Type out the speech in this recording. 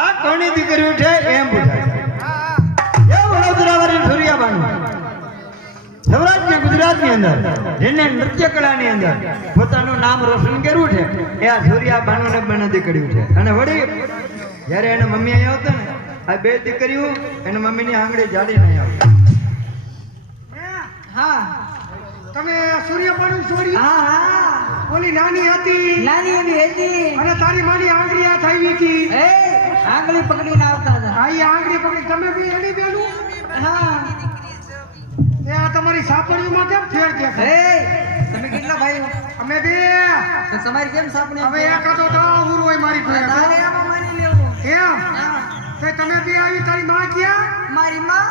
આ કોની દીકરી છે એમ પૂછાય. એ વડોદરાવાળી સૂર્યાબાનું સૌરાષ્ટ્ર ગુજરાતની અંદર જેને નૃત્ય કળાની અંદર પોતાનું નામ રોશન કર્યું છે એ આ સૂર્યાબાનુને બંને દીકરીઓ છે. અને વળી જ્યારે એના મમ્મી અહીંયા આવતા ને આ બે દીકરીઓ એના મમ્મીની આંગળી જાડી નહીં આવતી. હા તમે સૂર્યબાનું છોડી? હા હા ઓલી નાની હતી અને તારી માની આંગળી આ થઈ હતી. આંગળી પકડીને આવતા હતા. આ ઈ આંગળી પકડી તમે બી એની બેનું? હા એ આ તમારી સાપડીમાં કેમ ફેર દેખાય? તમે કેટલા ભાઈઓ? અમે બે. તો તમારી કેમ સાપણી? હવે એકાદો દાહુર હોય મારી તારે પાસે. આમાં માની લેવું. એમ? હા. તે તમે બી આવી તારી માં ક્યાં? મારી માં